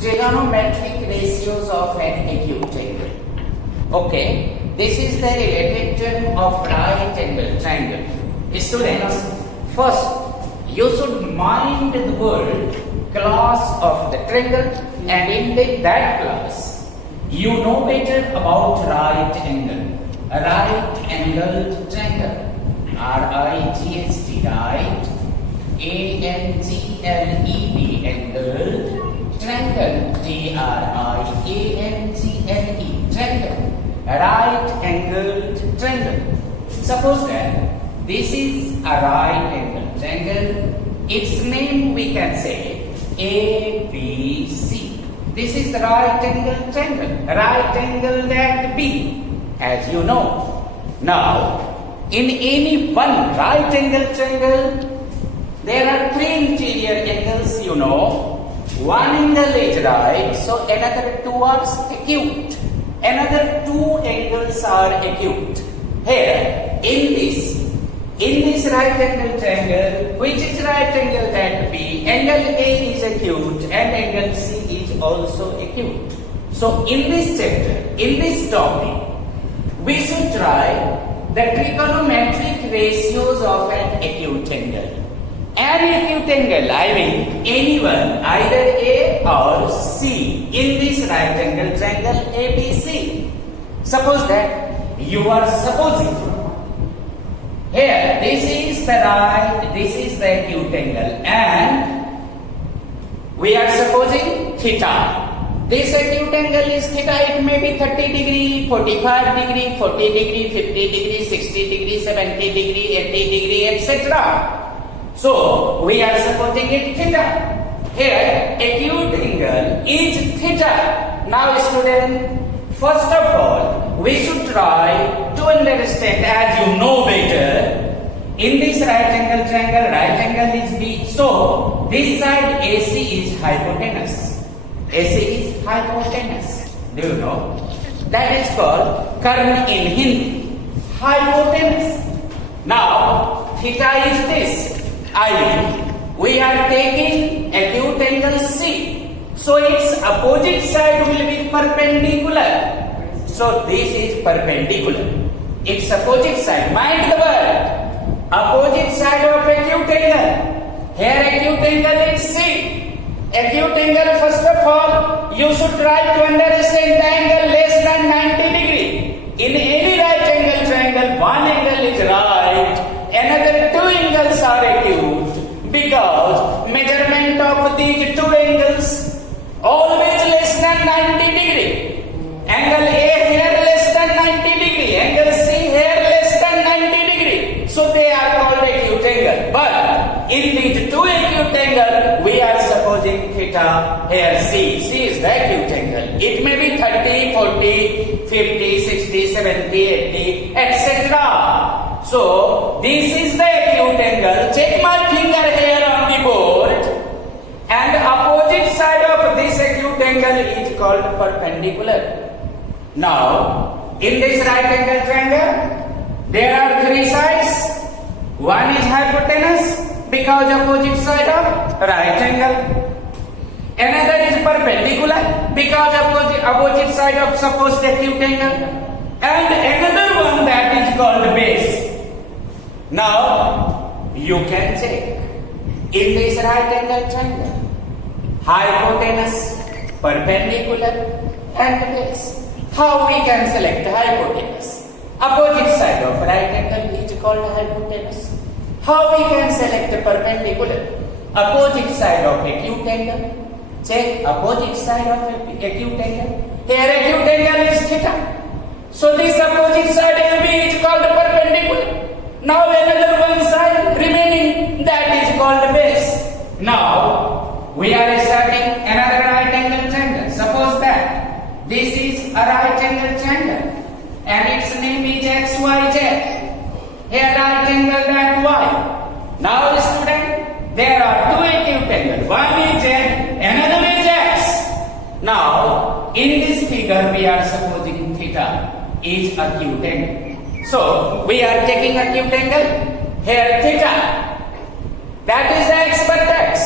trigonometric ratios of an acute angle. Okay, this is the related term of right angle triangle. Students, first you should mind the word class of the triangle, and in that class you know better about right angle. A right angled triangle. R-I-G-H-T, right? A-N-G-L-E-D, angled triangle. T-R-I-A-N-G-L-E, triangle. Right angled triangle. Suppose that this is a right angled triangle. Its name we can say ABC. This is the right angled triangle. Right angled at B, as you know. Now, in any one right angled triangle, there are three interior angles, you know. One angle is right, so another two are acute. Another two angles are acute. Here, in this right angle triangle, which is right angle at B, angle A is acute and angle C is also acute. So in this chapter, in this topic, we should try the trigonometric ratios of an acute angle. An acute angle, I mean anyone, either A or C, in this right angle triangle ABC. Suppose that you are supposing here, this is the acute angle, and we are supposing theta. This acute angle is theta. It may be 30 degree, 45 degree, 40 degree, 50 degree, 60 degree, 70 degree, 80 degree, etc. So we are supposing it theta. Here, acute angle is theta. Now, student, first of all, we should try to understand, as you know better, in this right angle triangle, right angle is B. So, this side AC is hypotenuse. AC is hypotenuse. Do you know? That is called karn in Hindi. Hypotenuse. Now, theta is this. I mean, we are taking acute angle C. So, its opposite side will be perpendicular. So this is perpendicular. Its opposite side. Mind the word. Opposite side of acute angle. Here acute angle is C. Acute angle, first of all, you should try to understand the angle less than 90 degree. In any right angle triangle, one angle is right, another two angles are acute, because measurement of these two angles always less than 90 degree. Angle A here less than 90 degree, angle C here less than 90 degree. So they are called acute angle. But in these two acute angle, we are supposing theta here C. C is the acute angle. It may be 30, 40, 50, 60, 70, 80, etc. So this is the acute angle. Check my finger here on the board. And opposite side of this acute angle is called perpendicular. Now, in this right angle triangle, there are three sides. One is hypotenuse because opposite side of right angle. Another is perpendicular because opposite side of supposed acute angle. And another one that is called base. Now, you can check. In this right angle triangle, hypotenuse, perpendicular and base. How we can select hypotenuse? Opposite side of right angle is called hypotenuse. How we can select perpendicular? Opposite side of acute angle. Check opposite side of acute angle. Here acute angle is theta. So this opposite side AB is called perpendicular. Now another one side remaining, that is called base. Now we are starting another right angle triangle. Suppose that this is a right angle triangle and its name is XYZ. Here right angle at Y. Now student, there are two acute angles. One is Z, another is X. Now in this figure we are supposing theta is acute angle. So we are taking acute angle. Here theta. That is the X per X.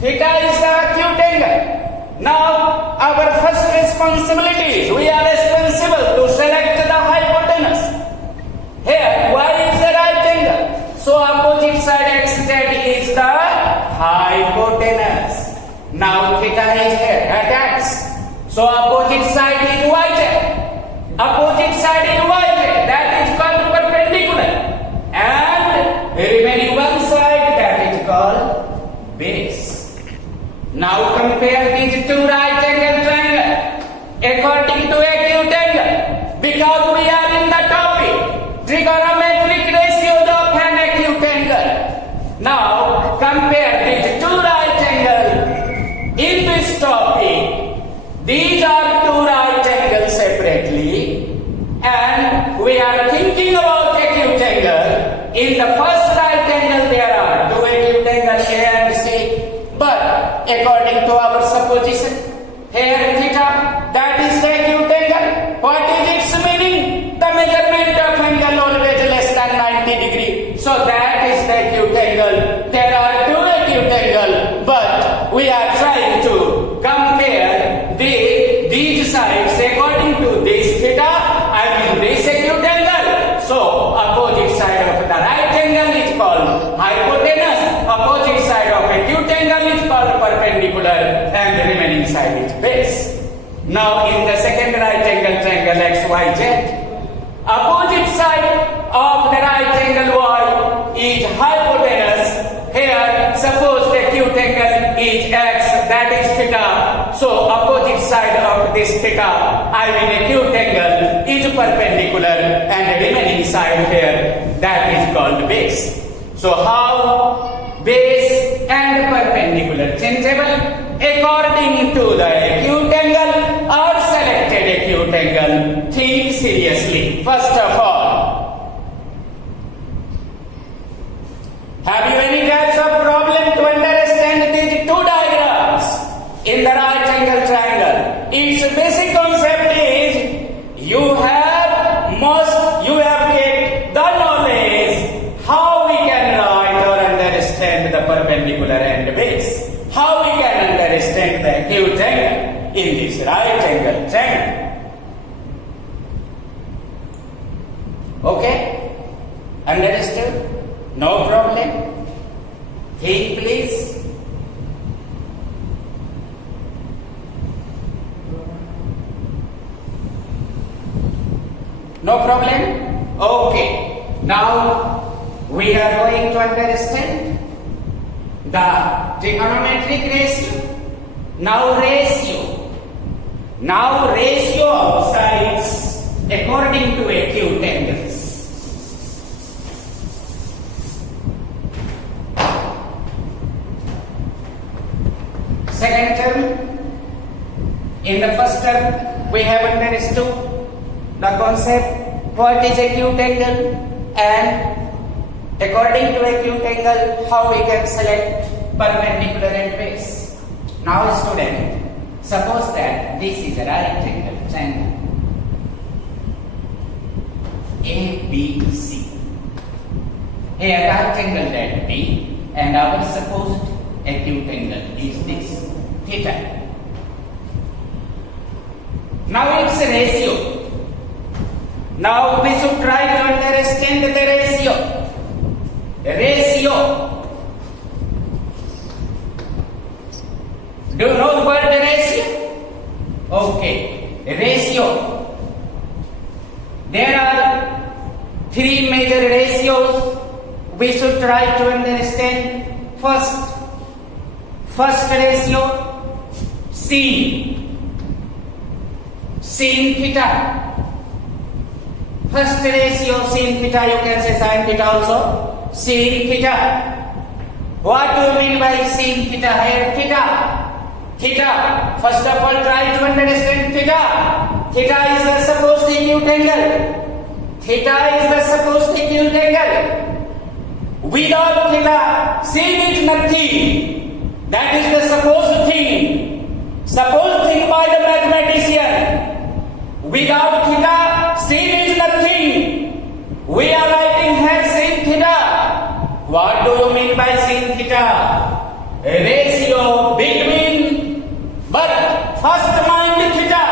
Theta is the acute angle. Now, our first responsibility is we are responsible to select the hypotenuse. Here, y is the right angle. So, opposite side x is the hypotenuse. Now, theta is here at x. So, opposite side is yz. Opposite side is yz. That is called perpendicular. And remaining one side, that is called base. Now, compare these two right angle triangles according to acute angle. Because we are in the topic, trigonometric ratios of an acute angle. Now, compare these two right angles in this topic. These are two right angles separately, and we are thinking about acute angle. In the first right angle, there are two acute angles A and C, but according to our supposition, here theta, that is the acute angle. What is its meaning? The measurement of angle always less than 90 degrees. So that is the acute angle. There are two acute angles, but we are trying to compare these sides according to this theta and this acute angle. So opposite side of the right angle is called hypotenuse. Opposite side of acute angle is called perpendicular, and the remaining side is base. Now in the second right angle triangle XYZ, opposite side of the right angle Y is hypotenuse. Here, suppose the acute angle is x, that is theta. So opposite side of this theta, I mean acute angle, is perpendicular, and the remaining side here, that is called base. So how base and perpendicular changeable? According to the acute angle or selected acute angle, think seriously. First of all, have you any types of problem to understand these two diagrams in the right angle triangle? Its basic concept is you have get the knowledge how we can write or understand the perpendicular and base. How we can understand the acute angle in this right angle triangle. Okay? Understood? No problem? Think please. No problem? Okay. Now we are going to understand the trigonometric ratio. Now ratio of sides according to acute angles. Second term, in the first term we have understood the concept what is acute angle, and according to acute angle how we can select perpendicular and base. Now student, suppose that this is a right angle triangle ABC. Here right angle that B, and our supposed acute angle is this theta. Now it's a ratio. Now we should try to understand the ratio. Do you know the word ratio? Okay. Ratio. There are three major ratios we should try to understand. First ratio, sin theta. First ratio sin theta, you can say sin theta also. Sin theta. What do you mean by sin theta? Here theta. First of all, try to understand theta. Theta is the supposed acute angle. Without theta, sin is nothing. That is the supposed thing. Supposed thing by the mathematician. Without theta, sin is nothing. We are writing here sin theta. What do you mean by sin theta? A ratio between, but First mind theta.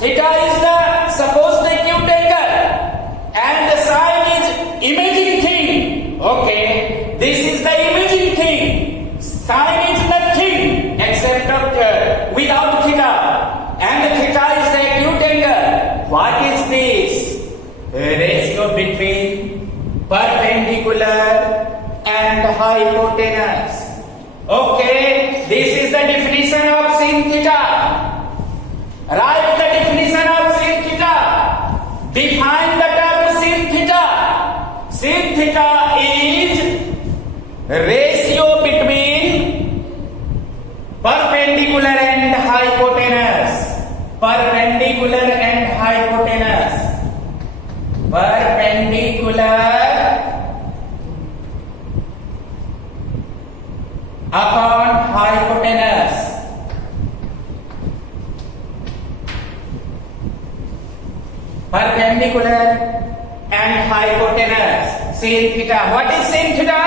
Theta is the supposed acute angle and the sine is imaging thing. Okay, this is the imaging thing. Sine is nothing except without theta, and theta is the acute angle. What is this? Ratio between perpendicular and hypotenuse. Okay, this is the definition of sin theta. Write the definition of sin theta. Define the term sin theta. Sin theta is ratio between perpendicular and hypotenuse. Perpendicular and hypotenuse. Perpendicular upon hypotenuse. Perpendicular and hypotenuse. Sin theta. What is sin theta?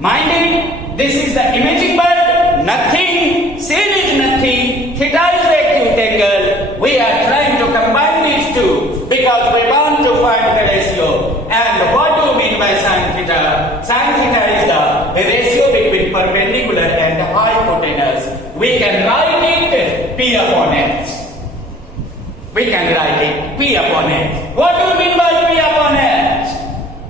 Mind it, this is the imaging bulb. Nothing. Sin is nothing. Theta is the acute angle. We are trying to combine these two because we want to find the ratio. And what do you mean by sin theta? Sin theta is the ratio between perpendicular and hypotenuse. We can write it P upon H. We can write it P upon H. What do you mean by P upon H?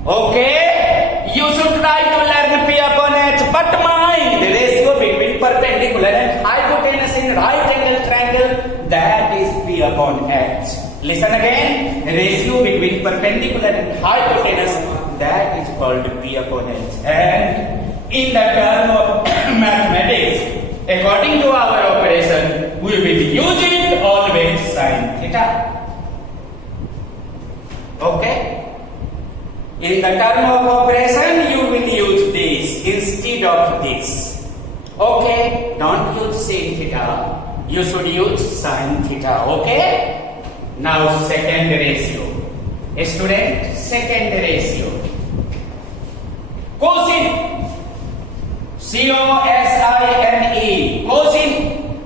Okay, you should try to learn P upon H, but mind the ratio between perpendicular and hypotenuse in right angle triangle, that is P upon H. Listen again, ratio between perpendicular and hypotenuse, that is called P upon H. And in the term of mathematics, according to our operation, we will use it always sin theta. Okay? In the term of operation, you will use this instead of this. Okay? Don't use sin theta. You should use sin theta. Okay? Now, second ratio. Student, second ratio. Cosine. C-O-S-I-N-E. Cosine.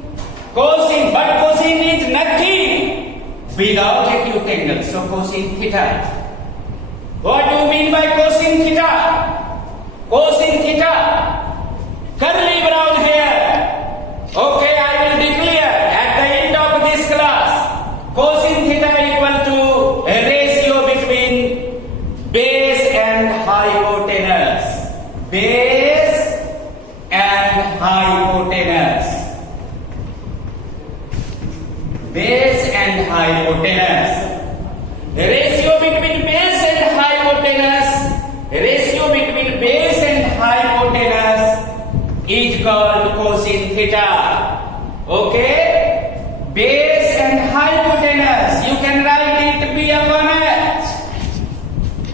Cosine. But cosine is nothing without acute angle. So, cosine theta. What do you mean by cosine theta? Cosine theta. Curly brown hair. Okay, I will declare at the end of this class. Cosine theta equal to a ratio between base and hypotenuse. Base and hypotenuse. Base and hypotenuse. Ratio between base and hypotenuse. Ratio between base and hypotenuse is called cosine theta. Okay? Base and hypotenuse. You can write it B upon H.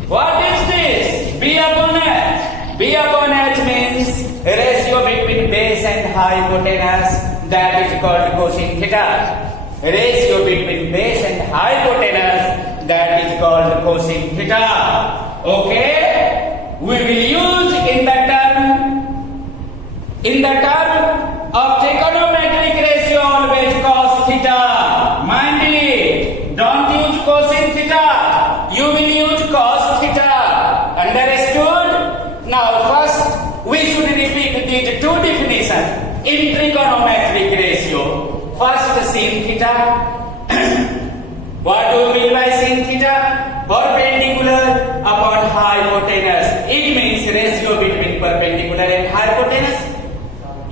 What is this? B upon H. B upon H means ratio between base and hypotenuse. That is called cosine theta. Ratio between base and hypotenuse, that is called cosine theta. Okay? We will use in the term of trigonometric ratio always cos theta. Mind it. Don't use cosine theta. You will use cos theta. Understood? Now first we should repeat these two definitions in trigonometric ratio. First, sin theta. What do you mean by sin theta? Perpendicular upon hypotenuse. It means ratio between perpendicular and hypotenuse.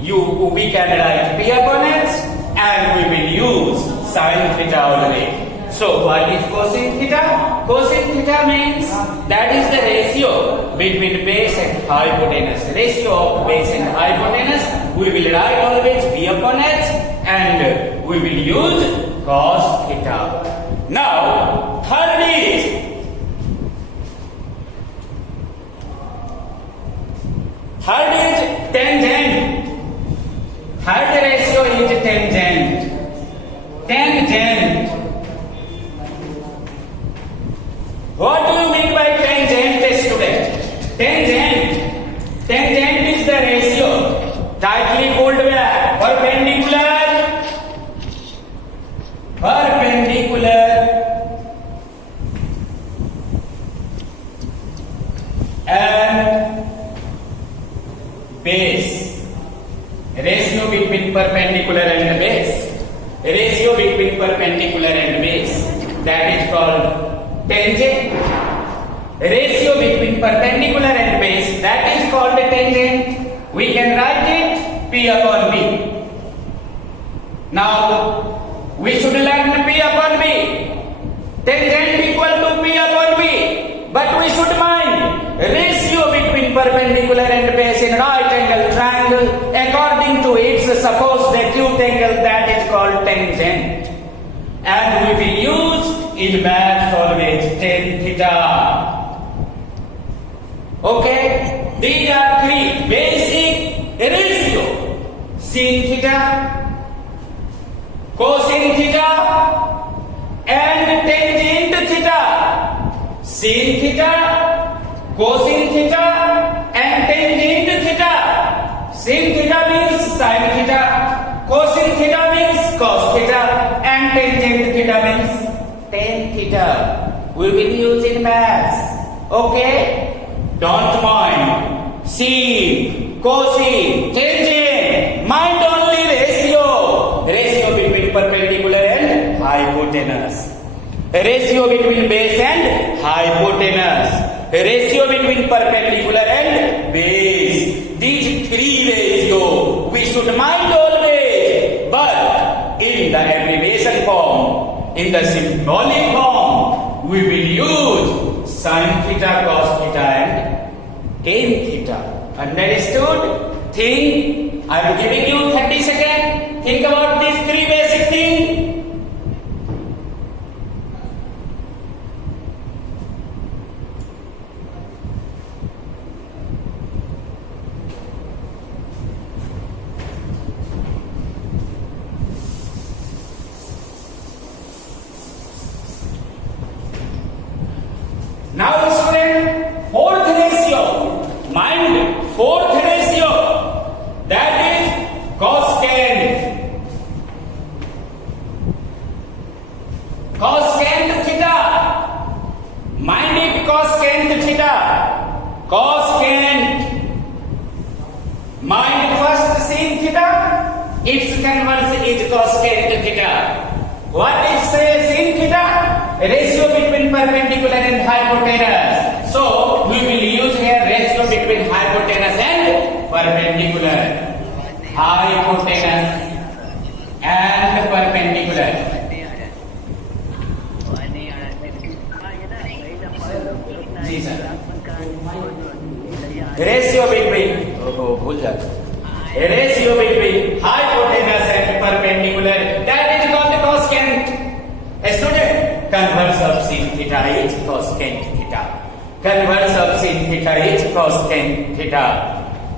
We can write P upon H and we will use sin theta already. So what is cosine theta? Cosine theta means that is the ratio between base and hypotenuse. Ratio of base and hypotenuse. We will write always P upon H and we will use cos theta. Now, third is tangent. Third ratio is tangent. Tangent. What do you mean by tangent, student? Tangent is the ratio tightly pulled back perpendicular perpendicular and base. Ratio between perpendicular and base. That is called tangent. Ratio between perpendicular and base. That is called tangent. We can write it P upon B. Now, we should learn P upon B. Tangent equal to P upon B. But we should mind ratio between perpendicular and base in right angle triangle. According to its supposed acute angle, that is called tangent. And we will use in maths always tan theta. Okay? These are three basic ratio. Sin theta, cosine theta, and tangent theta. Sin theta, cosine theta, and tangent theta. Sin theta means sin theta, cosine theta means cos theta, and tangent theta means tan theta. We will use in maths. Okay? Don't mind sin, cosine, tangent. Mind only ratio. Ratio between perpendicular and hypotenuse. Ratio between base and hypotenuse. Ratio between perpendicular and base. These three ratio we should mind always. But in the abbreviation form, in the symbolic form, we will use sin theta, cos theta, and tan theta. Understood? Think. I am giving you 30 seconds. Think about these three basic things. Now student, fourth ratio. Mind fourth ratio. That is cosecant. Cosecant theta. Mind it, cosecant theta. Cosecant. Mind first sin theta. Its converse is cosecant theta. What is sin theta? Ratio between perpendicular and hypotenuse. So we will use here ratio between hypotenuse and perpendicular. Hypotenuse and perpendicular. जी sir. Ratio between भूल जाते. Ratio between hypotenuse and perpendicular. That is called cosecant. Student, converse of sin theta is cosecant theta. Converse of sin theta is cosecant theta.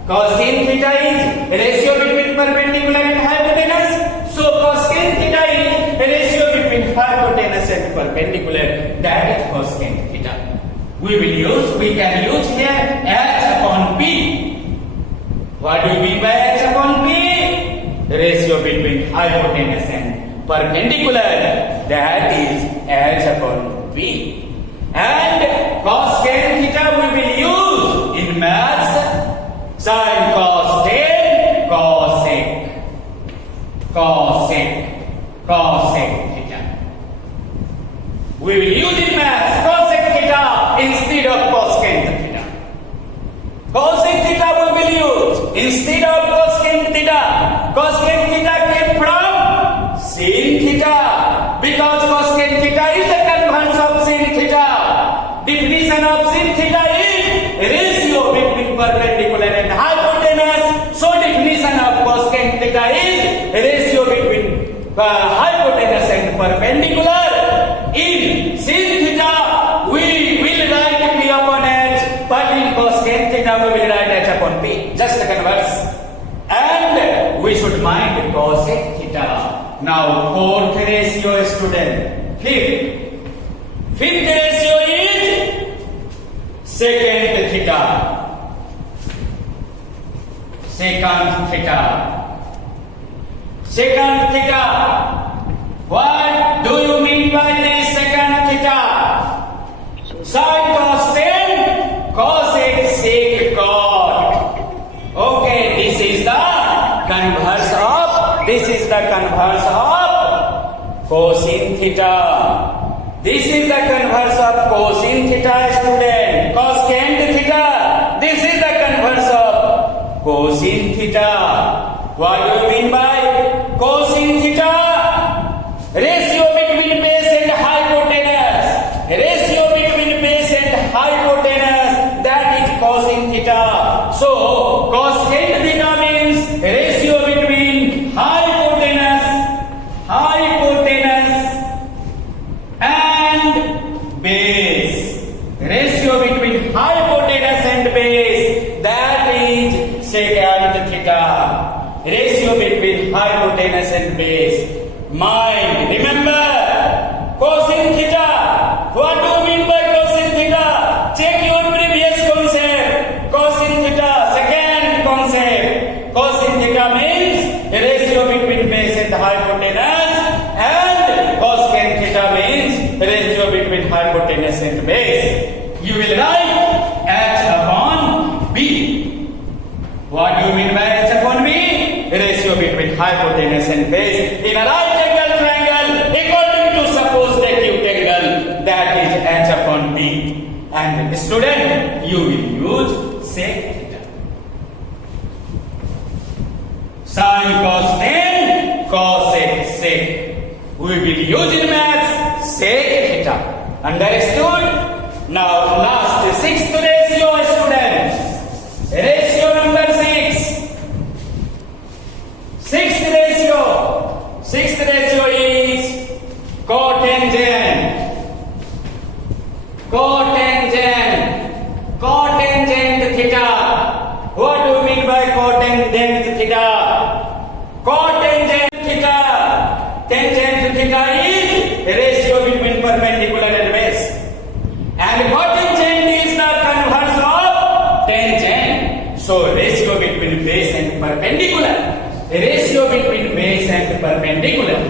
Cosine theta is ratio between perpendicular and hypotenuse. So cosecant theta is ratio between hypotenuse and perpendicular. That is cosecant theta. We can use here h upon p. What do you mean by h upon p? Ratio between hypotenuse and perpendicular. That is h upon p. And cosecant theta we will use in maths. Sin, cos, tan, cosec. Cosec. Cosec theta. We will use in maths cosec theta instead of cosecant theta. Cosec theta we will use instead of cosecant theta. Cosecant theta came from sin theta. Because cosecant theta is the converse of sin theta. Definition of sin theta is ratio between perpendicular and hypotenuse. So definition of cosecant theta is ratio between hypotenuse and perpendicular. In sin theta we will write p upon h, but in cosecant theta we will write h upon p. Just the converse. And we should mind cosec theta. Now fourth ratio, student. Fifth ratio is secant theta. Secant theta. Secant theta. What do you mean by this secant theta? Sin, cos, tan, cosec, sec, cot. Okay, this is the converse of this is the converse of cosine theta. This is the converse of cosine theta, student. Cosecant theta. This is the converse of cosine theta. What do you mean by cosine theta? Ratio between base and hypotenuse. Ratio between base and hypotenuse. That is cosine theta. So cosecant theta means ratio between hypotenuse and base. Ratio between hypotenuse and base. That is secant theta. Ratio between hypotenuse and base. Mind. Remember cosine theta. What do you mean by cosine theta? Check your previous concept. Cosine theta, second concept. Cosine theta means ratio between base and hypotenuse, and cosecant theta means ratio between hypotenuse and base. You will write h upon b. What do you mean by h upon b? Ratio between hypotenuse and base in a right angle triangle according to supposed acute angle, that is h upon b. And student, you will use sec theta. Sin cos tan, cosec sec. We will use in maths sec theta. Understood? Now last sixth ratio, students. Ratio number 6. Sixth ratio. Sixth ratio is cotangent. Cotangent. Cotangent theta. What do you mean by cotangent theta? Cotangent theta. Tangent theta is ratio between perpendicular and base. And cotangent is the converse of tangent. So ratio between base and perpendicular. Ratio between base and perpendicular.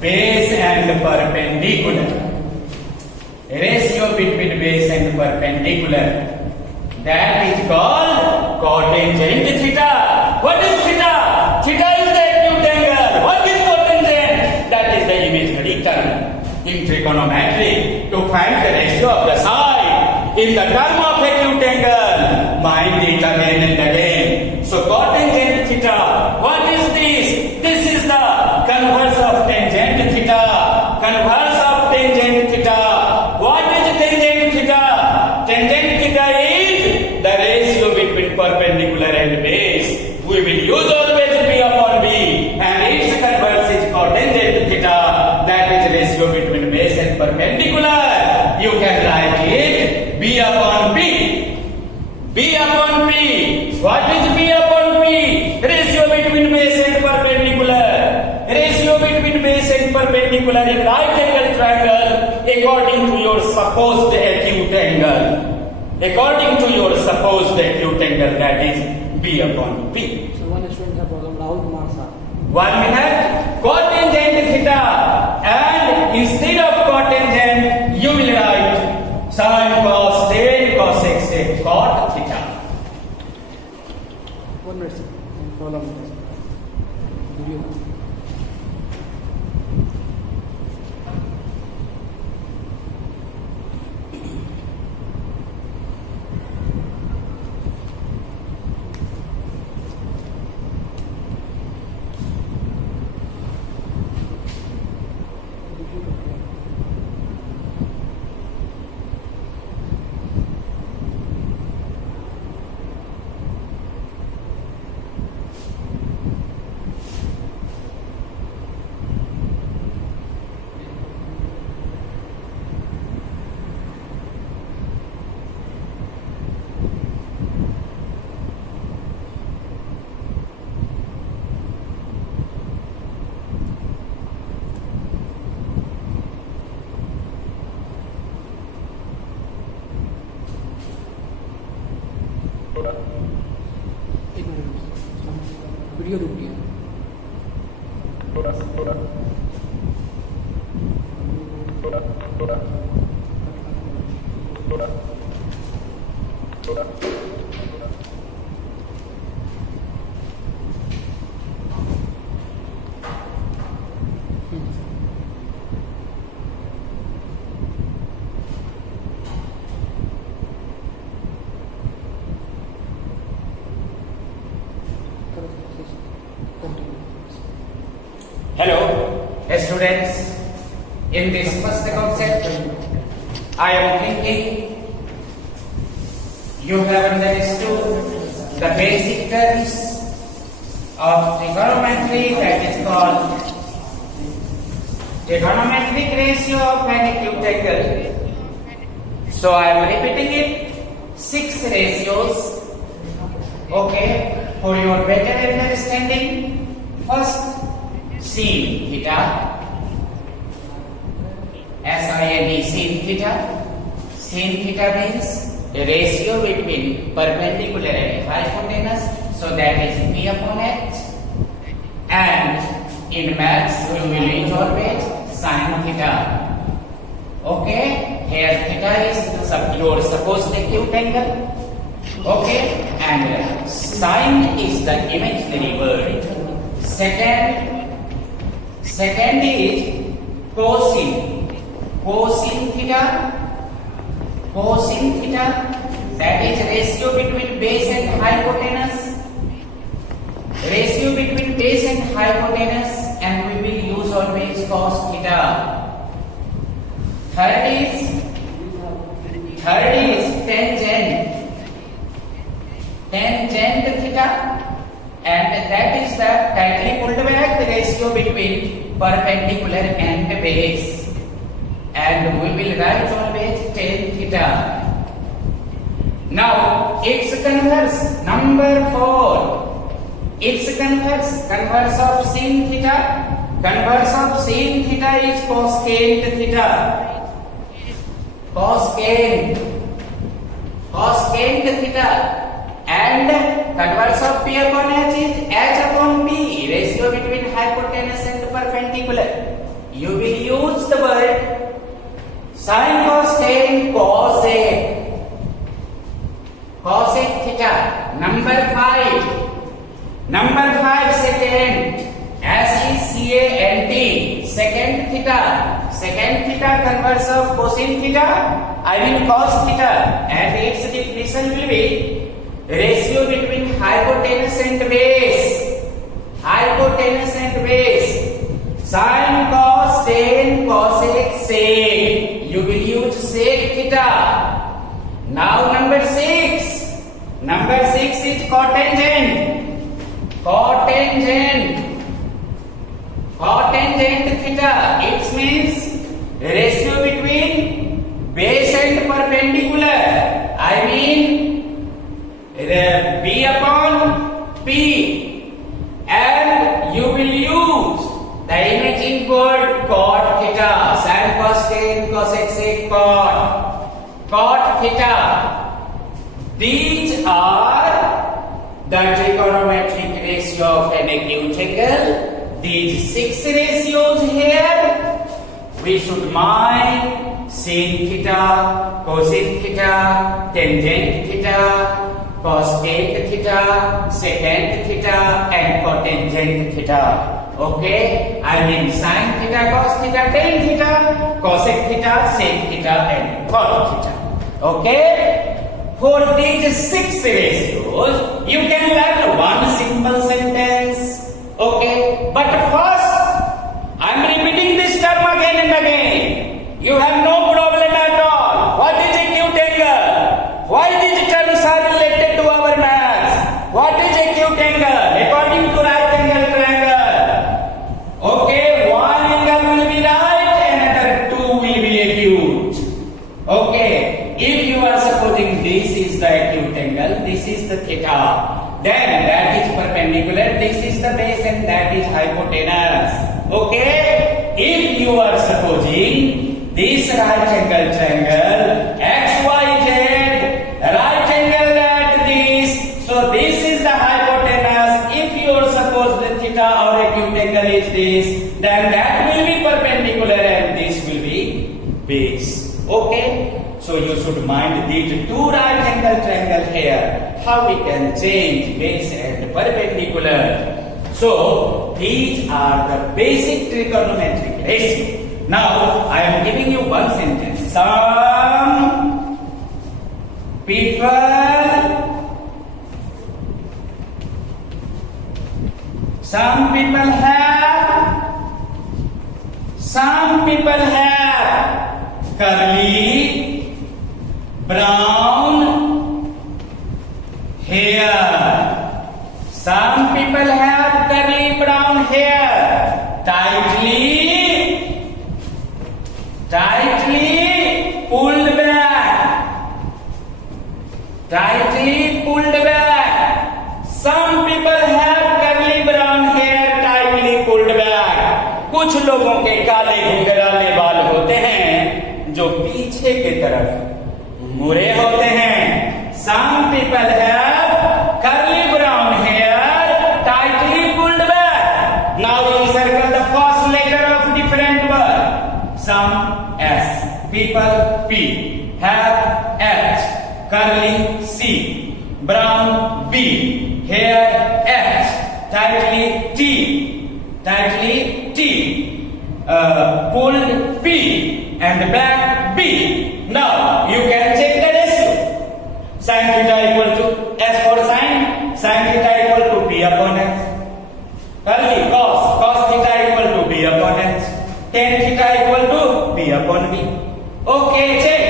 Base and perpendicular. Ratio between base and perpendicular. That is called cotangent theta. What is theta? Theta is the acute angle. What is cotangent? That is the imaginary term. In trigonometry, to find the ratio of the side in the term of acute angle, mind it again and again. So cotangent theta. What is this? This is the converse of tangent theta. Converse of tangent theta. What is tangent theta? Tangent theta is the ratio between perpendicular and base. We will use always b upon b, and its converse is cotangent theta. That is ratio between base and perpendicular. You can write it b upon b. B upon p. What is b upon p? Ratio between base and perpendicular. Ratio between base and perpendicular in right angle triangle according to your supposed acute angle. According to your supposed acute angle, that is b upon p. So one student have problem. Rahul Kumar sir. 1 minute. Cotangent theta, and instead of cotangent, you will write sin cos tan cosec sec cot theta. 1 minute sir. Problem. Video. एक minute video रुक गया। Hello, students. In this first concept, I am thinking you have understood the basic terms of trigonometry, that is called trigonometric ratio of an acute angle. So I am repeating it, 6 ratios. Okay, for your better understanding, first sin theta, SINE sin theta. Sin theta means a ratio between perpendicular and hypotenuse, so that is P upon H. And in maths you will use always sin theta. Okay, here theta is your supposed acute angle. Okay, and sin is the imaginary word. Second is cosine. Cosine theta, that is ratio between base and hypotenuse. Ratio between base and hypotenuse, and we will use always cos theta. Third is tangent theta, and that is the tightly pulled back ratio between perpendicular and base, and we will write always tan theta. Now its converse, number 4, its converse of sin theta. Converse of sin theta is cosecant theta. Cosecant theta. And converse of P upon H is H upon P, ratio between hypotenuse and perpendicular. You will use the word sin, cos, tan, cosec theta. Number 5, secant, SECANT, secant theta. Secant theta converse of cosine theta, cos theta, and its definition will be ratio between hypotenuse and base. Sin, cos, tan, cosec, sec. You will use sec theta. Now number 6. Number 6 is cotangent. Cotangent theta. It means ratio between base and perpendicular. B upon P, and you will use the imaging word cot theta. Sin, cos, tan, cosec, sec, cot theta. These are the trigonometric ratio of an acute angle. These 6 ratios here, we should mind sin theta, cosine theta, tangent theta, cosecant theta, secant theta, and cotangent theta. Okay, sin theta, cos theta, tan theta, cosec theta, sec theta, and cot theta. Okay, for these 6 ratios, you can learn one simple sentence. Okay, but first, I am repeating this term again and again. You have no problem at all. What is acute angle? Why these terms are related to our maths? What is acute angle? According to right angle triangle. Okay, one angle will be right, another 2 will be acute. Okay, if you are supposing this is the acute angle, this is the theta, then that is perpendicular, this is the base, and that is hypotenuse. Okay, if you are supposing this right angle triangle, XYZ, right angle at this, so this is the hypotenuse. If you suppose the theta or acute angle is this, then that will be perpendicular and this will be base. Okay, so you should mind these 2 right angle triangle here, how we can change base and perpendicular. So these are the basic trigonometric ratio. Now I am giving you one sentence. Some people have people have curly brown hair. Some people have curly brown hair. Tightly pulled back. Tightly pulled back. Some people have curly brown hair, tightly pulled back. कुछ लोगों के काले घुंघराले बाल होते हैं जो पीछे की तरफ मुड़े होते हैं. Some people have curly brown hair, tightly pulled back. Now you circle the first letter of different word. Some S, people P, have H, curly C, brown B, hair H, tightly T, pulled P, and back B. Now you can check the ratio. Sin theta equal to S for sin theta equal to P upon H. Curly cos theta equal to B upon H. Tan theta equal to B upon B. Okay, check.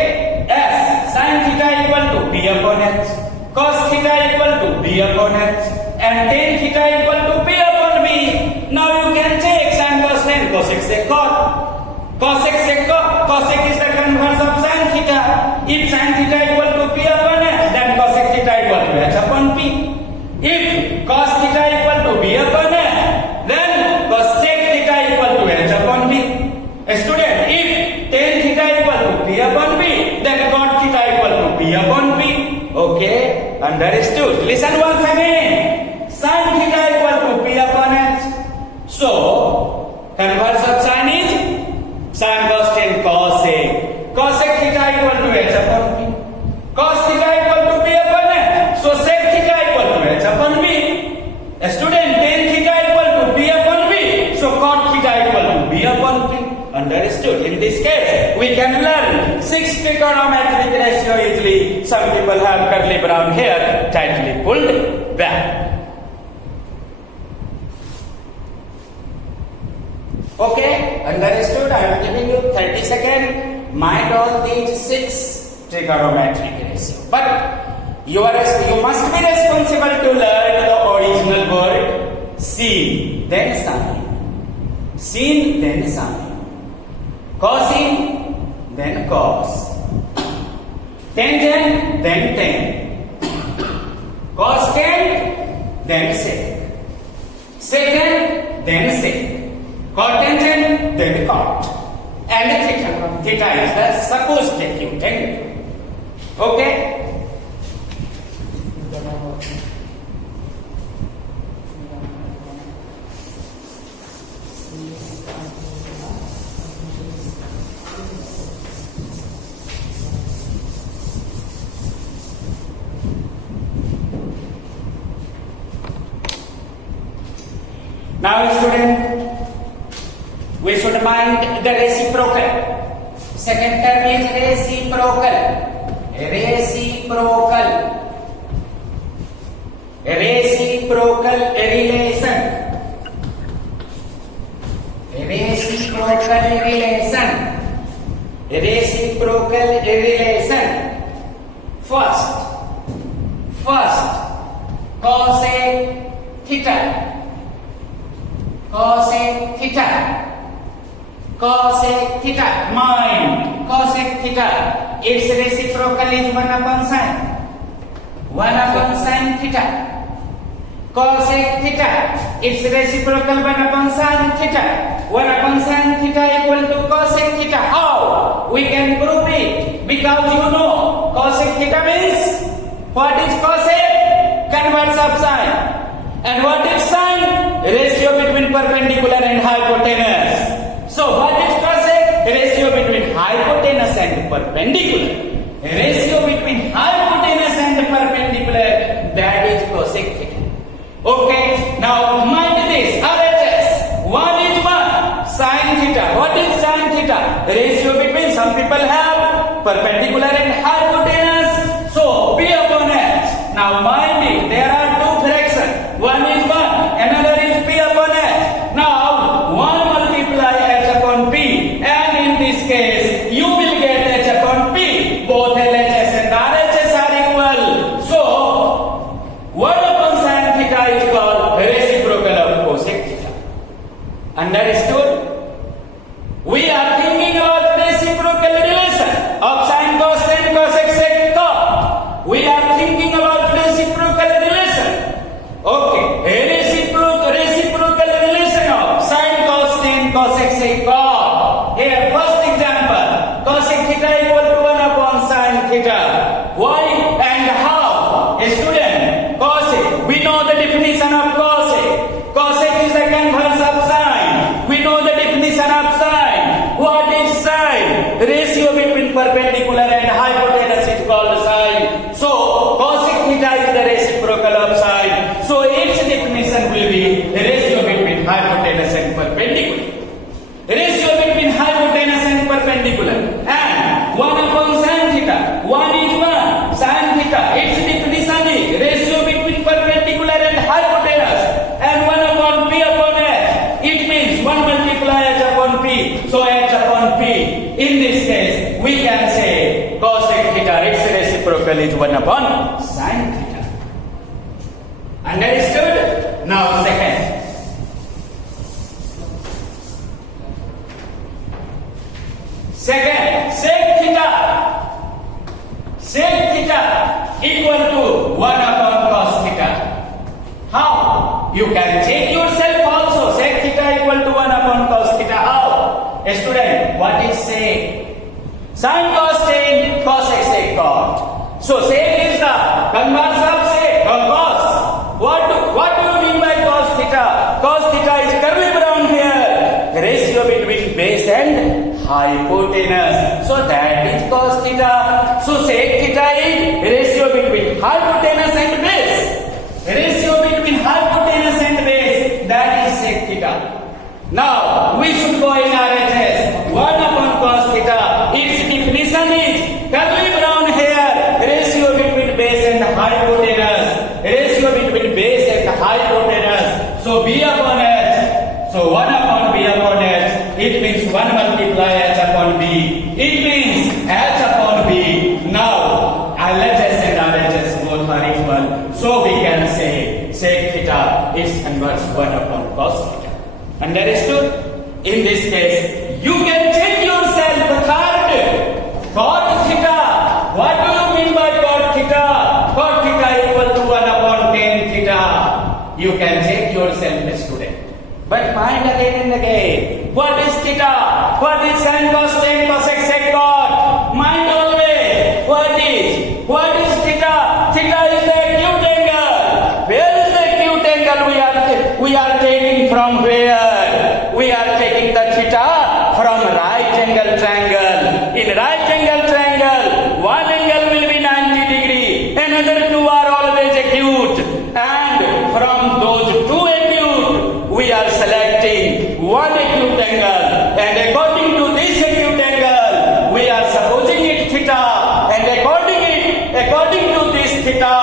S sin theta equal to B upon H. Cos theta equal to B upon H. And tan theta equal to B upon B. Now you can check sin cos tan, cosec sec cot. Cosec sec cot. Cosec is the converse of sin theta. If sin theta equal to P upon H, then cosec theta equal to H upon P. If cos theta equal to B upon H, then cosec theta equal to H upon B. Student, if tan theta equal to P upon B, then cot theta equal to P upon P. Okay, understood. Listen once again. Sin theta equal to P upon H. So, converse of sin is sin cos tan cosec. Cosec theta equal to H upon P. Cos theta equal to P upon H. So, sec theta equal to H upon B. Student, tan theta equal to P upon B. So, cot theta equal to B upon P. Understood. In this case, we can learn 6 trigonometric ratio easily. Some people have curly brown hair, tightly pulled back. Okay, understood. I am giving you 30 seconds. Mind all these 6 trigonometric ratio. But you must be responsible to learn the original word sin, then sine. Sin, then sine. Cosine, then cos. Tangent, then tan. Cosecant, then sec. Secant, then sec. Cotangent, then cot. And theta. Theta is the supposed acute angle. Okay? Now, student, we should mind the reciprocal. Second term is reciprocal. Reciprocal relation. Reciprocal relation. First, cosec theta. Mind. Cosec theta. Its reciprocal is 1 upon sin. 1 upon sin theta. Cosec theta. Its reciprocal 1 upon sin theta. 1 upon sin theta equal to cosec theta. How? We can prove it. Because you know cosec theta means, what is cosec? Converse of sin. And what is sine? Ratio between perpendicular and hypotenuse. So what is cosec? Ratio between hypotenuse and perpendicular. Ratio between hypotenuse and perpendicular, that is cosec theta. Okay, now mind this. RHS. 1 is 1. Sin theta. What is sin theta? Ratio between, some people have perpendicular and hypotenuse. So P upon H. Now mind it. There are two fractions. One is 1, another is P upon H. Now 1 multiply H upon P, and in Understood? We are thinking about reciprocal relation of sine, cos, tan, cosec, sec, cot. We are thinking about reciprocal relation. Okay, reciprocal relation of sine, cos, tan, cosec, sec, cot. Here, first example, cosec theta equal to 1 upon sine theta. Why and how? A student, cosec. We know the definition of cosec. Cosec is the converse of sine. We know the definition of sine. What is sine? Ratio between perpendicular and hypotenuse is called sine. So, cosec theta is the reciprocal of sine. So, its definition will be ratio between hypotenuse and perpendicular. Ratio between hypotenuse and perpendicular. And 1 upon sine theta. 1 is 1. Sine theta. Its definition is ratio between perpendicular and hypotenuse. And 1 upon p upon h. It means 1 multiply h upon p. So h upon p. In this case, we can say cosec theta, its reciprocal is 1 upon sine theta. Understood? Now second. Second, sec theta. Sec theta equal to 1 upon cos theta. How? You can check yourself also. Sec theta equal to 1 upon cos theta. How? A student, what is sec? Sin, cos, tan, cosec, sec, cot. So sec is the converse of sec or cos. What do you mean by cos theta? Cos theta is curly brown hair. Ratio between base and hypotenuse. So that is cos theta. So sec theta is ratio between hypotenuse and base. Ratio between hypotenuse and base. That is sec theta. Now we should go in RHS. 1 upon cos theta. Its definition is curly brown hair. Ratio between base and hypotenuse. Ratio between base and hypotenuse. So b upon h. So 1 upon b upon h. It means 1 multiply h upon b. It means h upon b. Now LHS and RHS both are equal. So we can say sec theta is inverse 1 upon cos theta. Understood? In this case, you can check yourself. Third, cot theta. What do you mean by cot theta? Cot theta equal to 1 upon tan theta. You can check yourself, student. But mind again and again. What is theta? What is sin, cos, tan, cosec, sec, cot? Mind always. What is theta? Theta is the acute angle. Where is the acute angle we are taking from where? We are taking the theta from right angle triangle. In right angle triangle, one angle will be 90 degree. Another two are always acute. And from those two acute, we are selecting one acute angle. And according to this acute angle, we are supposing it theta. And according to this theta,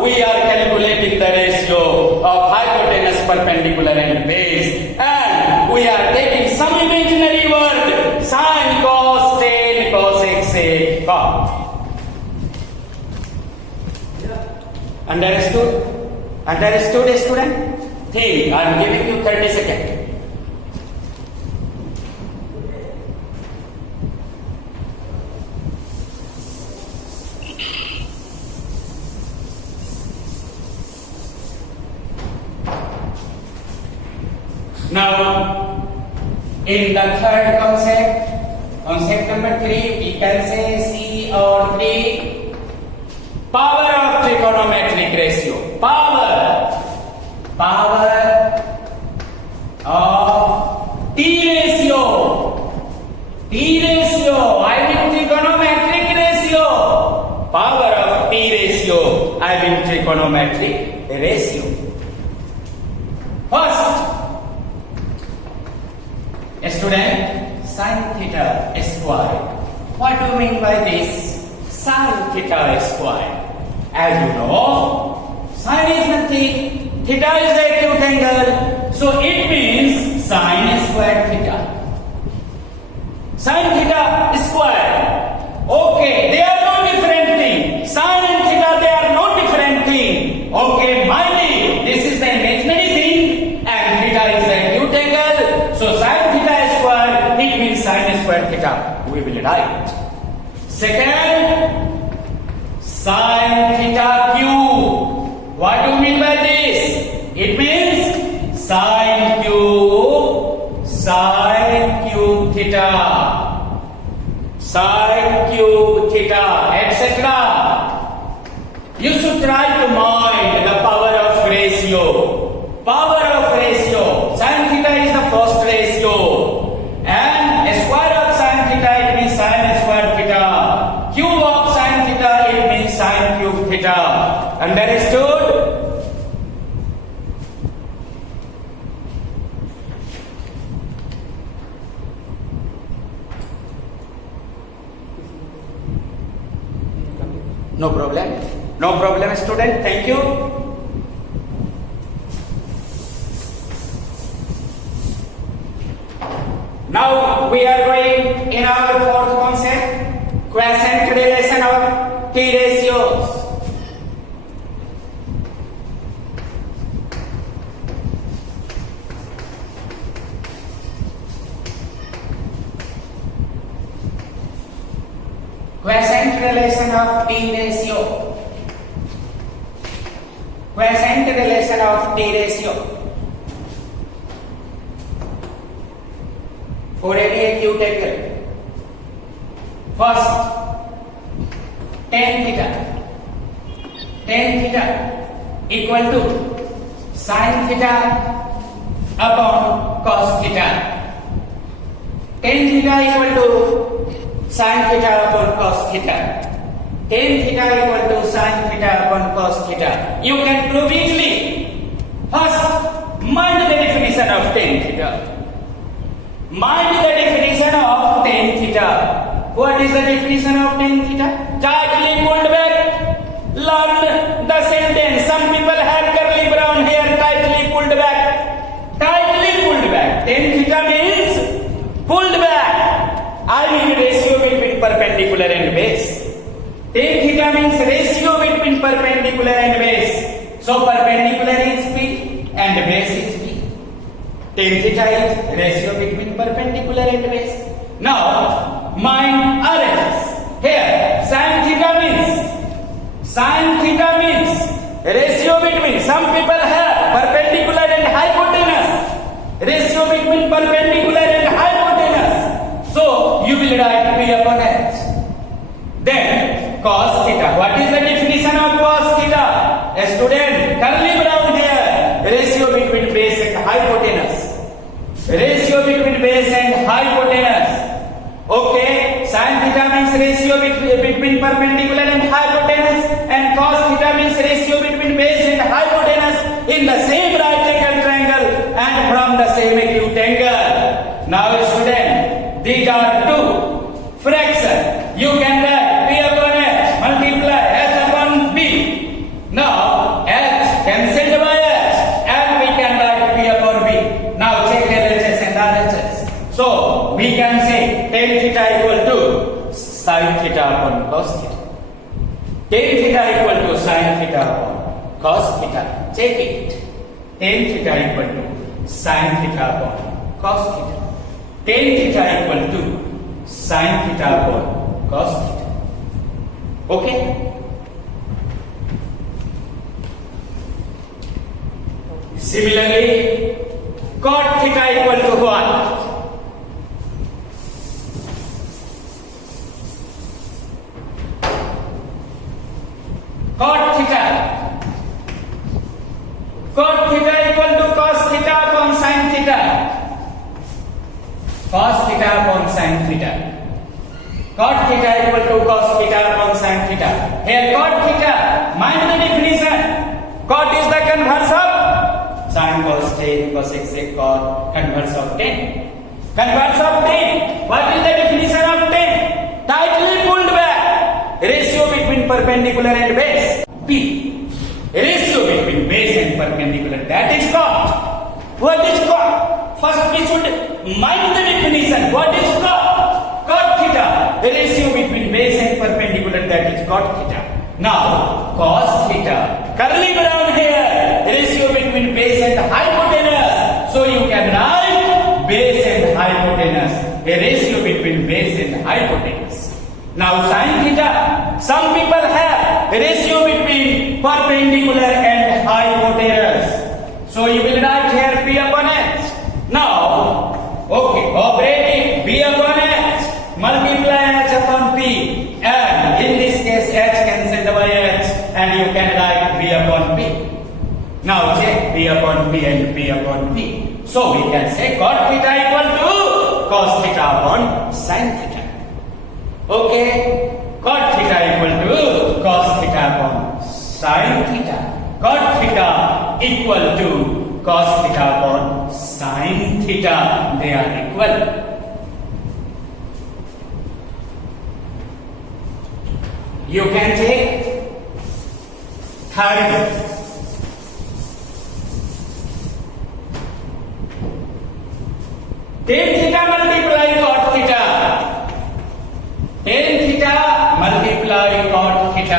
we are calculating the ratio of hypotenuse, perpendicular and base. And we are taking some imaginary word, sin, cos, tan, cosec, sec, cot. Understood? Understood, student? Think, I am giving you 30 seconds. Now, in the third concept number 3, we can say C or 3, power of trigonometric ratio. Power of T ratio. I mean trigonometric ratio. Power of T ratio. I mean trigonometric ratio. First, student, sin theta square. What do you mean by this? Sin theta square. As you know, sin is nothing, theta is the acute angle. So it means sin square theta. Sin theta square. Okay, they are no different thing. Sin and theta, they are no different thing. Okay, mind it, this is the imaginary thing and theta is the acute angle. So sin square theta we will write. Second, sin theta cube. What do you mean by this? It means sin cube theta, sin cube theta, etc. You should try to mind the power of ratio. Power of ratio. Sin theta is the first ratio. And a square of sin theta, it means sin square theta. Cube of sin theta, it means sin cube theta. Understood? No problem. No problem, student. Thank you. Now we are going in our fourth concept, quiescent relation of T ratios. Quiescent relation of T ratio. Quiescent relation of T ratio. For any acute angle. First, tan theta. Tan theta equal to sin theta upon cos theta. Tan theta equal to sin theta upon cos theta. Tan theta equal to sin theta upon cos theta. You can prove easily. First, mind the definition of tan theta. Mind the definition of tan theta. What is the definition of tan theta? Tightly pulled back. Learn the sentence. Some people have curly brown hair. Tightly pulled back. Tightly pulled back. Tan theta means pulled back. I mean ratio between perpendicular and base. Tan theta means ratio between perpendicular and base. So perpendicular is P and base is P. Tan theta is ratio between perpendicular and base. Now, mind arranges. Here, sin theta means ratio between, some people have perpendicular and hypotenuse. Ratio between perpendicular and hypotenuse. So, you will write P upon H. Then, cos theta. What is the definition of cos theta? A student, curly brown hair, ratio between base and hypotenuse. Ratio between base and hypotenuse. Okay, sin theta means ratio between perpendicular and hypotenuse, and cos theta means ratio between base and hypotenuse in the same right angle triangle and from the same acute angle. Now, student, these are two fractions. You can write P upon H multiply H upon B. Now, H cancelled by H and we can write P upon B. Now, check LHS and RHS. So, we can say tan theta equal to sin theta upon cos theta. Tan theta equal to sin theta upon cos theta. Check it. Tan theta equal to sin theta upon cos theta. Tan theta equal to sin theta upon cos theta. Okay? Similarly, cot theta equal to what? Cot theta. Cot theta equal to cos theta upon sin theta. Cos theta upon sin theta. Cot theta equal to cos theta upon sin theta. Here cot theta, mind the definition. Cot is the converse of sin cos tan cosec sec cot, converse of tan. Converse of tan. What is the definition of tan? Tightly pulled back. Ratio between perpendicular and base. P. Ratio between base and perpendicular. That is cot. What is cot? First we should mind the definition. What is cot? Cot theta. Ratio between base and perpendicular. That is cot theta. Now cos theta. Curly brown hair. Ratio between base and hypotenuse. So you can write base and hypotenuse. hypotenuse, a ratio between base and hypotenuse. Now sin theta, some people have a ratio between perpendicular and hypotenuse. So you will write here P upon H. Now, okay, operating B upon H, multiply H upon P, and in this case H cancelled by H, and you can write B upon P. Now check B upon P and P upon P. So we can say cot theta equal to cos theta upon sin theta. Okay, cot theta equal to cos theta upon sin theta. Cot theta equal to cos theta upon sin theta. They are equal. You can take third. Tan theta multiply cot theta. Tan theta multiply cot theta.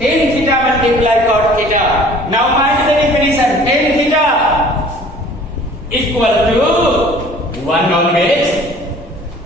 Tan theta multiply cot theta. Now mind the definition. Tan theta equal to 1 always.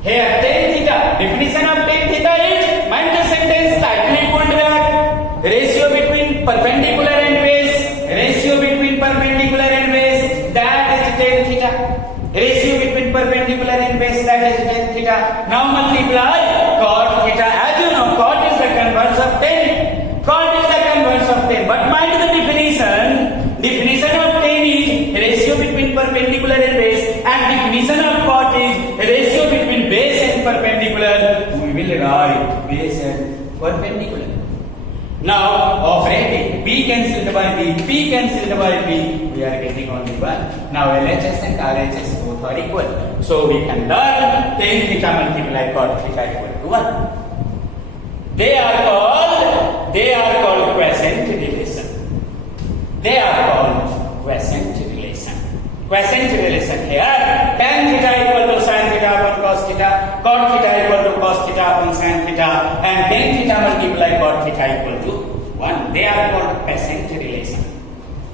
Here tan theta, definition of tan theta is, mind the sentence tightly pulled back. Ratio between perpendicular and base. Ratio between perpendicular and base. That is tan theta. Ratio between perpendicular and base, that is tan theta. Now multiply cot theta. As you know, cot is the converse of tan. Cot is the converse of tan. But mind the definition. Definition of tan is ratio between perpendicular and base, and definition of cot is ratio between base and perpendicular. We will write base and perpendicular. Now operating B cancelled by B, P cancelled by P, we are getting only 1. Now LHS and RHS both are equal. So we can learn tan theta multiply cot theta equal to 1. They are called quiescent relation. They are called quiescent relation. Quiescent relation here, tan theta equal to sin theta upon cos theta, cot theta equal to cos theta upon sin theta, and tan theta multiply cot theta equal to 1. They are called quiescent relation.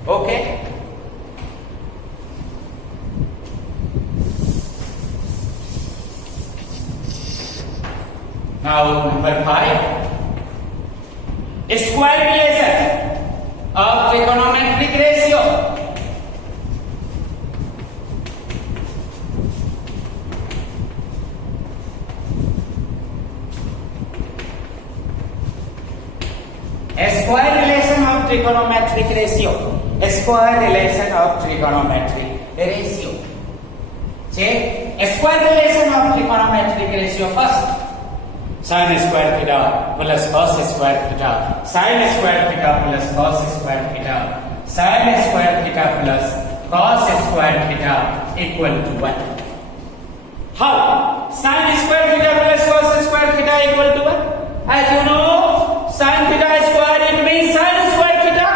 Okay? Now number 5, square relation of trigonometric ratio. Square relation of trigonometric ratio. Square relation of trigonometric ratio. Check square relation of trigonometric ratio first. Sin square theta plus cos square theta. Sin square theta plus cos square theta. Sin square theta plus cos square theta equal to 1. How? Sin square theta plus cos square theta equal to 1. As you know, sin theta square, it means sin square theta.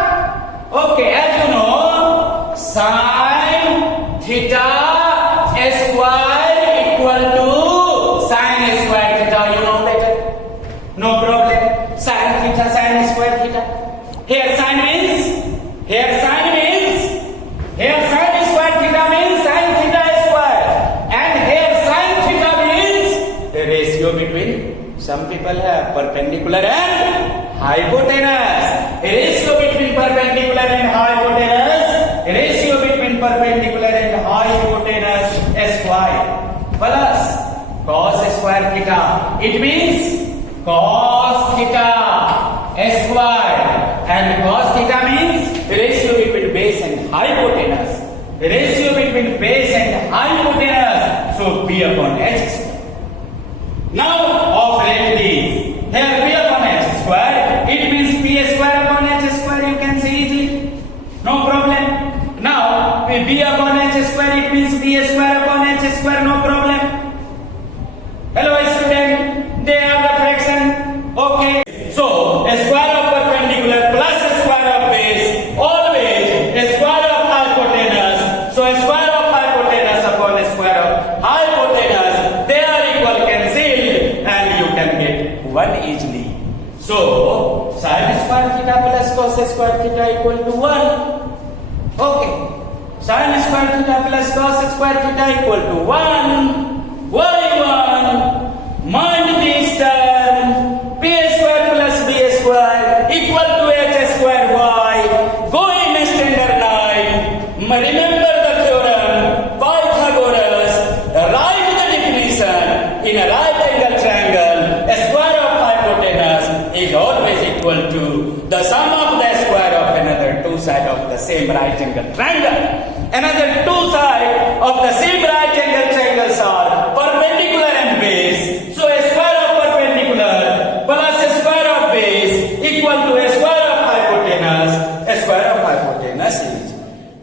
Okay, as you know, sin theta square equal to sin square theta. You know better. No problem. Sin theta, sin square theta. Here sin means square theta means sin theta square. And here sin theta means the ratio between, some people have perpendicular and hypotenuse. Ratio between perpendicular and hypotenuse. Ratio between perpendicular and hypotenuse square plus cos square theta. It means cos theta square, and cos theta means ratio between base and hypotenuse. Ratio between base and hypotenuse. So P upon H square. Now operate these. Here P upon H square, it means P square upon H square. You can see easily. No problem. Now B upon H square, it means P square upon H square. No problem. Hello student, they are the fraction. Okay. So a square of perpendicular plus a square of base, always a square of hypotenuse. So a square of hypotenuse upon a square of hypotenuse, they are equal, cancelled, and you can get 1 easily. So sin square theta plus cos square theta equal to 1. Okay. sin square theta plus cos square theta equal to 1. y1 mind this term p square plus b square equal to h square y. Go in standard 9. Remember the theorem Pythagoras. Write the definition. In a right angle triangle, a square of hypotenuse is always equal to the sum of the square of another two sides of the same right angle triangle. Another two sides of the same right angle triangles are perpendicular and base. So a square of perpendicular plus a square of base equal to a square of hypotenuse. A square of hypotenuse is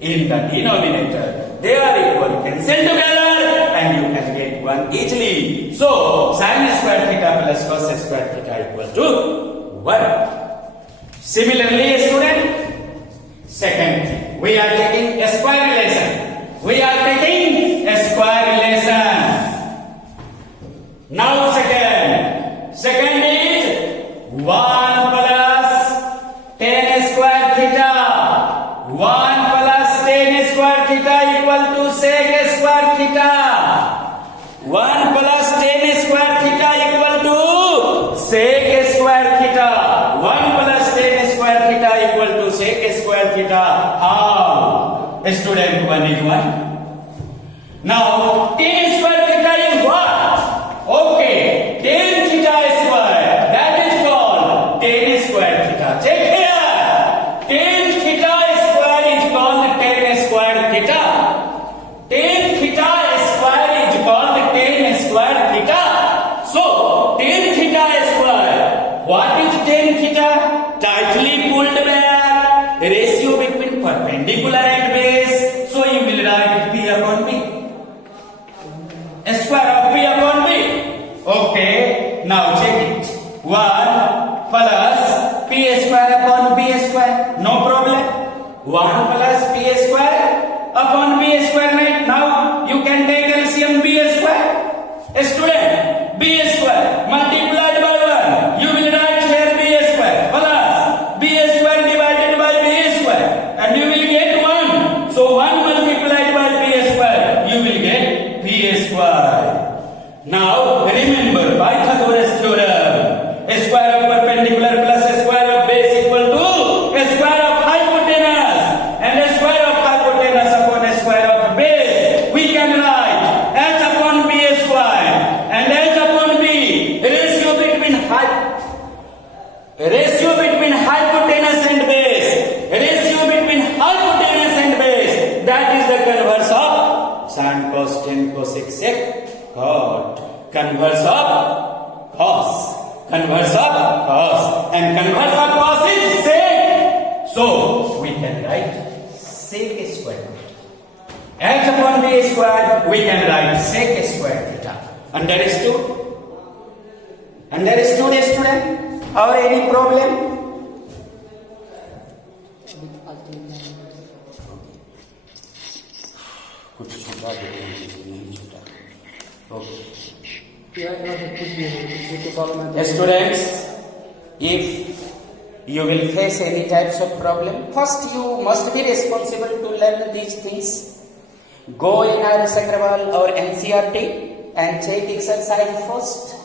in the denominator. They are equal. Cancel together and you can get one easily. So sin square theta plus cos square theta equal to 1. Similarly, student, second thing, we are taking a square relation. We are taking a square relation. Now second is 1 plus tan square theta. 1 plus tan square theta equal to sec square theta. 1 plus tan square theta equal to sec square theta. 1 plus tan square theta equal to sec square theta. How? Student, 1 is 1. Now tan square theta is what? Okay, tan theta square, that is called tan square theta. Check here. Tan theta square is called tan square theta. Tan theta square is called tan square theta. So tan theta square, what is tan theta? Tightly pulled back ratio between perpendicular and base. So you will write P upon B. A square of P upon B. Okay, now check it. 1 plus P square upon B square. No problem. 1 plus P square upon B square. Now you can take LCM B square. A student, B square multiplied by 1. You will write here B square plus B square divided by B square. And you will get 1. So 1 multiplied by B square. You will get B square. Now remember Pythagoras theorem. A square of perpendicular plus a square of base equal to a square of hypotenuse. And a square of hypotenuse upon a square of base. We can write h upon b square and h upon b. Ratio between hypotenuse and base. Ratio between hypotenuse and base. That is the converse of sin cos tan cosec sec cot. Converse of cos. Converse of cos. And converse of cos is sec. So we can write sec square. H upon b square, we can write sec square theta. Understood? Understood, student? Or any problem? कुछ छुपा दे नहीं छुटा. Okay. Students, if you will face any types of problem, first you must be responsible to learn these things. Go in R.S. Agrawal or NCERT and take exercise first.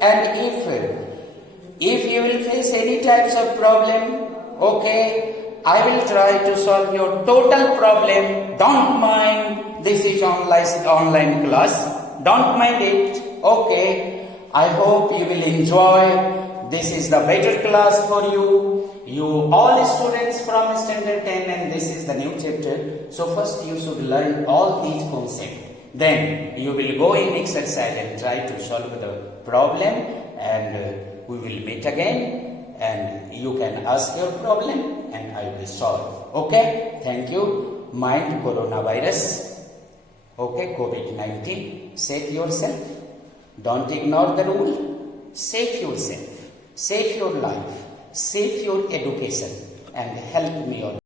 And if you will face any types of problem, okay, I will try to solve your total problem. Don't mind, this is online class. Don't mind it. Okay, I hope you will enjoy. This is the better class for you. You all students from standard 10 and this is the new chapter. So first you should learn all these concepts. Then you will go in exercise and try to solve the problem and we will meet again and you can ask your problem and I will solve. Okay, thank you. Mind coronavirus. Okay, COVID-19. Save yourself. Don't ignore the rule. Save yourself. Save your life. Save your education and help me all.